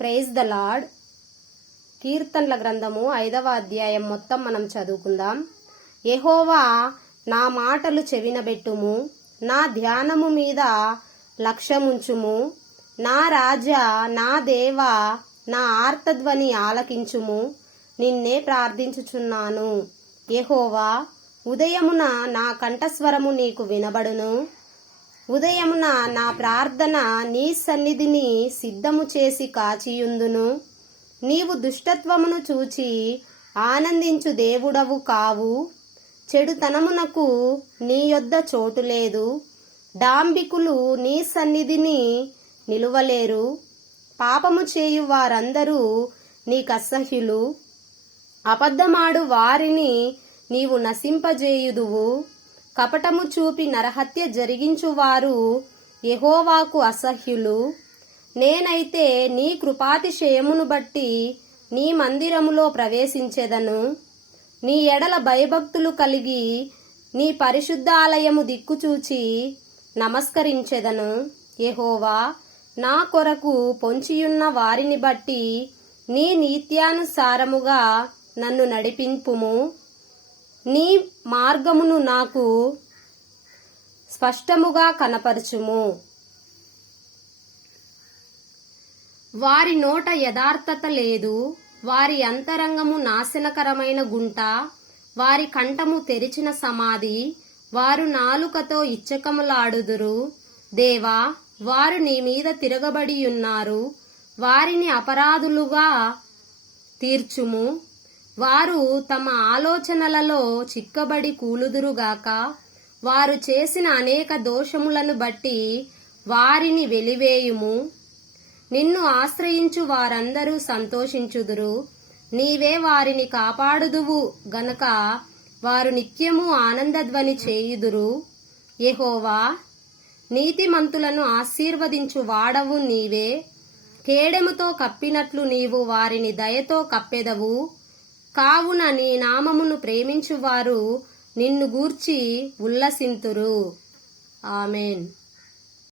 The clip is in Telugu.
Praise the lord. కీర్తనల గ్రంథము 5వ అధ్యాయం మొత్తం మనం చదువుకుందాం. యెహోవా, నా మాటలు చెవినబెట్టుము, నా ధ్యానము మీద లక్ష్యముంచుము. నా రాజా, నా దేవా, నా ఆర్తధ్వని ఆలకించుము. నిన్నే ప్రార్థించుచున్నాను. యెహోవా, ఉదయమున నా కంఠస్వరము నీకు వినబడును. ఉదయమున నా ప్రార్థన నీ సన్నిధిని సిద్ధము చేసి కాచియుందును. నీవు దుష్టత్వమును చూచి ఆనందించు దేవుడవు కావు. చెడుతనమునకు నీ యొద్ద చోటు లేదు. డాంబికులు నీ సన్నిధిని నిలువలేరు. పాపము చేయు వారందరూ నీకసహ్యులు. అబద్ధమాడు వారిని నీవు నశింపజేయుదువు. కపటము చూపి నరహత్య జరిగించువారు యెహోవాకు అసహ్యులు. నేనైతే నీ కృపాతిశయమును బట్టి నీ మందిరములో ప్రవేశించెదను. నీ ఎడల భయభక్తులు కలిగి నీ పరిశుద్ధాలయము దిక్కుచూచి నమస్కరించెదను. యెహోవా, నా కొరకు పొంచియున్న వారిని బట్టి నీ నీత్యానుసారముగా నన్ను నడిపింపుము. నీ మార్గమును నాకు స్పష్టముగా కనపరచుము. వారి నోట యథార్థత లేదు. వారి అంతరంగము నాశనకరమైన గుంట. వారి కంఠము తెరిచిన సమాధి. వారు నాలుకతో ఇచ్చకములాడుదురు. దేవా, వారు నీ మీద తిరగబడి ఉన్నారు. వారిని అపరాధులుగా తీర్చుము. వారు తమ ఆలోచనలలో చిక్కబడి కూలుదురుగాక. వారు చేసిన అనేక దోషములను బట్టి వారిని వెలివేయుము. నిన్ను ఆశ్రయించు వారందరూ సంతోషించుదురు. నీవే వారిని కాపాడుదువు గనక వారు నిత్యము ఆనందధ్వని చేయుదురు. యెహోవా, నీతిమంతులను ఆశీర్వదించు వాడవు నీవే. కేడెముతో కప్పినట్లు నీవు వారిని దయతో కప్పెదవు. కావున నీ నామమును ప్రేమించువారు నిన్ను గూర్చి ఉల్లసింతురు. ఆమేన్.